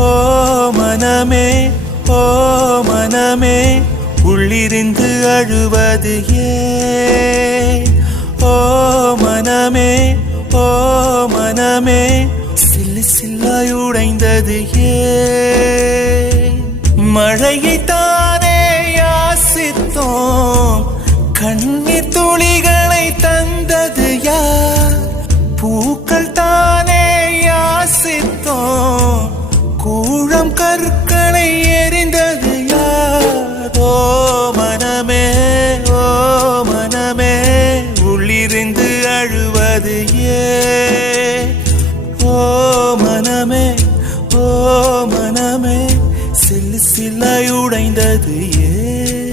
ஓ மனமே ஓ மனமே உள்ளிருந்து அழுவது ஏன் ஓ மனமே ஓ மனமே சில்லு சில்லாய் உடைந்தது ஏன் மழையை தானே யாசித்தோம் கண்ணீர் துளிகளை தந்தது யார் பூக்கள் தானே யாசித்தோம் கூழம் கற்களை எரிந்தது யார் ஓ மனமே உள்ளிருந்து அழுவது ஏன் ஓ மனமே சில்லு சில்லாய் உடைந்தது ஏன்